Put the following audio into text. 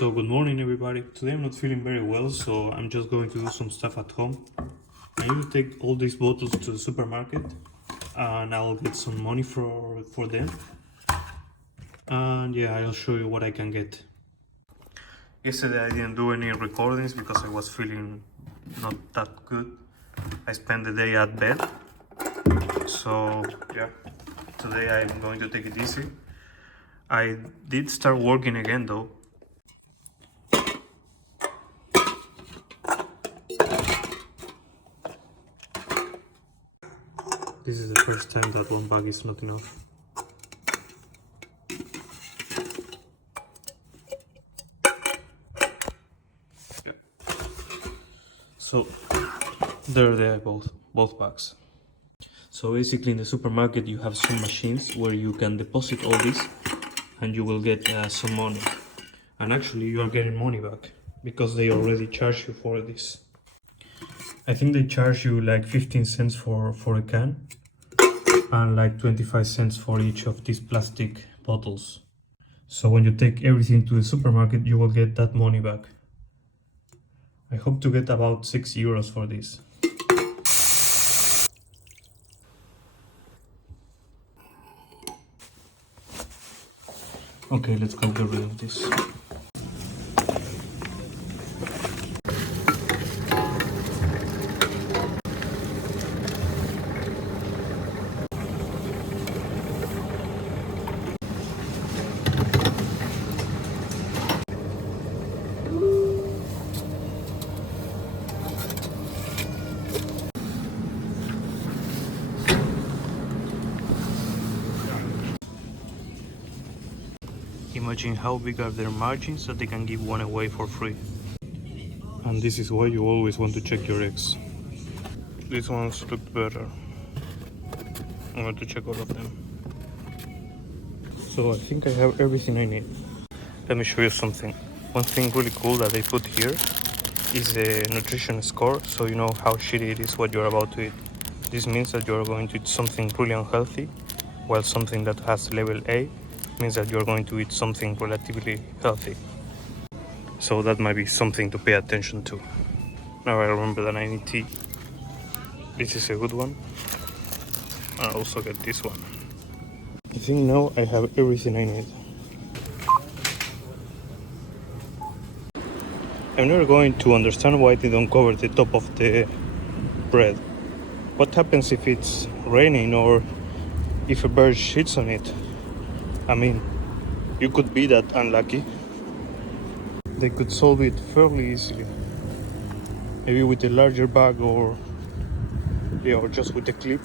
So good morning everybody. Today I'm not feeling very well, so I'm just going to do some stuff at home. I need to take all these bottles to the supermarket and I'll get some money for them. And yeah, I'll show you what I can get. Yesterday I didn't do any recordings because I was feeling not that good. I spent the day at bed. So yeah, today I'm going to take it easy. I did start working again though. This is the first time that one bag is not enough. Yeah. So there they are, both bags. So basically in the supermarket you have some machines where you can deposit all this and you will get some money. And actually you are getting money back because they already charge you for this. I think they charge you like 15 cents for a can and like 25 cents for each of these plastic bottles. So when you take everything to the supermarket, you will get that money back. I hope to get about 6 euros for this. Okay, let's go get rid of this. Imagine how big are their margins that they can give one away for free. And this is why you always want to check your eggs. These ones look better. I'm going to check all of them. So I think I have everything I need. Let me show you something. One thing really cool that they put here is a nutrition score, so you know how shitty it is what you're about to eat. This means that you're going to eat something really unhealthy, while something that has level A means that you're going to eat something relatively healthy. So that might be something to pay attention to. Now I remember that I need tea. This is a good one. I'll also get this one. I think now I have everything I need. I'm never going to understand why they don't cover the top of the bread. What happens if it's raining or if a bird shits on it? I mean, you could be that unlucky. They could solve it fairly easily. Maybe with a larger bag or just with a clip.